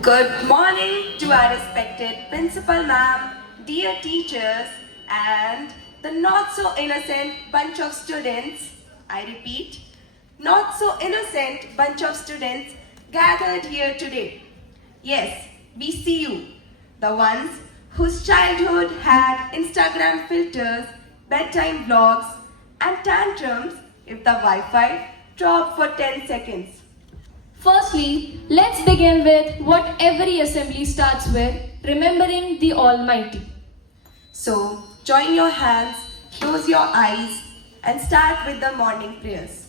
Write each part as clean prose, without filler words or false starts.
Good morning to our respected principal ma'am, dear teachers, and the not so innocent bunch of students. I repeat, not so innocent bunch of students gathered here today. Yes, we see you, the ones whose childhood had Instagram filters, bedtime vlogs, and tantrums if the Wi-Fi dropped for 10 seconds. Firstly, let's begin with what every assembly starts with, remembering the Almighty. So, join your hands, close your eyes, and start with the morning prayers.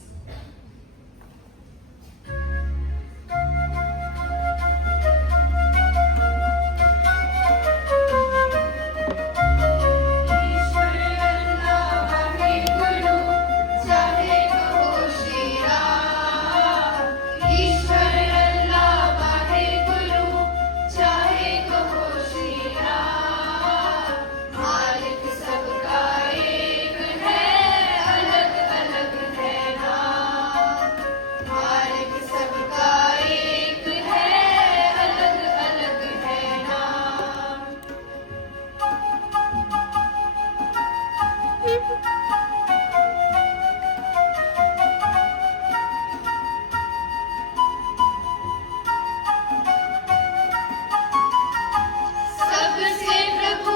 सबसे प्रभु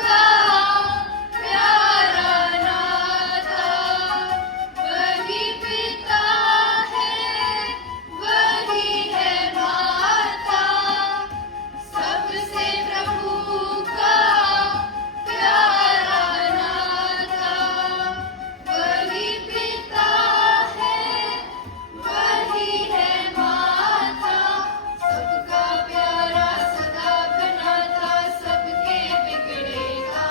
का प्यारा नाता वही पिता है वही है माता सबसे प्रभु का प्यारा नाता वही पिता है वही है माता सबका प्यारा सदा बना था सबके बिगड़ेगा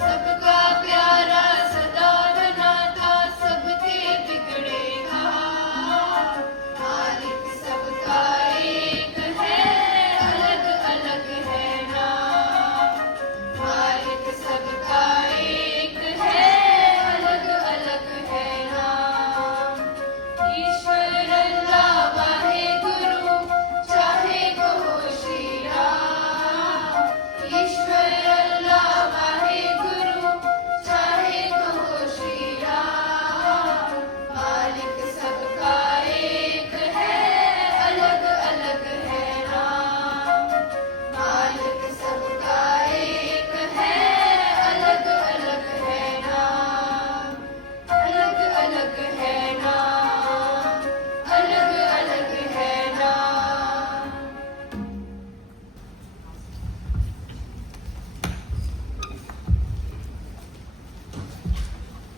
सबका प्यारा सदा बना था सबके बिगड़ेगा मालिक सबका एक है अलग अलग है नाम मालिक सबका एक है अलग अलग है नाम ईश्वर अल्लाह वाहे गुरु चाहे कहो श्री राम ईश्वर अल्लाह वाहे गुरु चाहे कहो श्री राम मालिक सबका एक है अलग अलग है नाम मालिक सबका एक है अलग अलग है नाम अलग अलग है नाम अलग अलग है नाम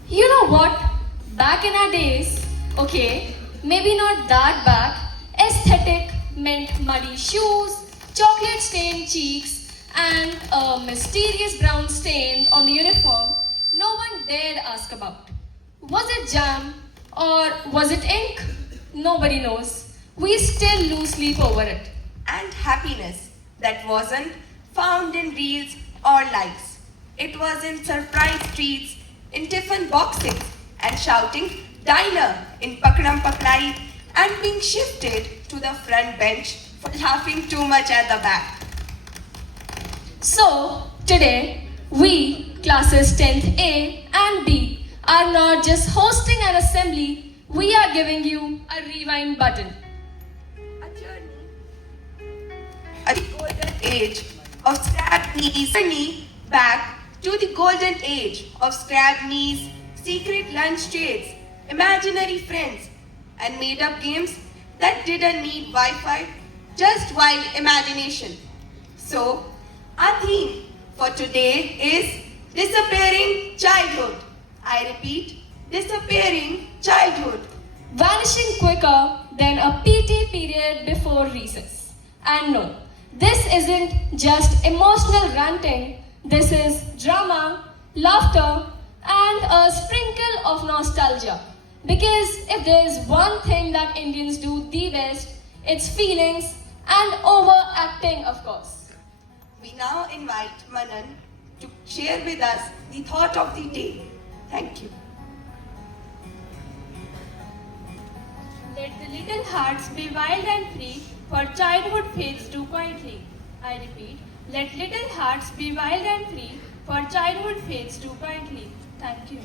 You know what? Back in our days, okay, maybe not that back, aesthetic meant muddy shoes, chocolate stained cheeks, and a mysterious brown stain on the uniform no one dared ask about. Was it jam or was it ink? Nobody knows. We still lose sleep over it. And happiness that wasn't found in reels or likes. It was in surprise treats, in tiffin boxes, and shouting diner in Pakram Paklai, and being shifted to the front bench for laughing too much at the back. So, today, we, classes 10th A and B, are not just hosting an assembly, we are giving you a rewind button. A the golden age of scrap knees, journey back to the golden age of scrap knees, secret lunch dates, imaginary friends, and made-up games that didn't need Wi-Fi, just wild imagination. So, our theme for today is disappearing childhood. I repeat, disappearing childhood. Vanishing quicker than a PT period before recess. And no, this isn't just emotional ranting, this is drama, laughter, and a sprinkle of nostalgia. Because if there's one thing that Indians do the best, it's feelings and overacting, of course. We now invite Manan to share with us the thought of the day. Thank you. Let the little hearts be wild and free, for childhood fades too quietly. I repeat, let little hearts be wild and free, for childhood fades too quietly. Thank you.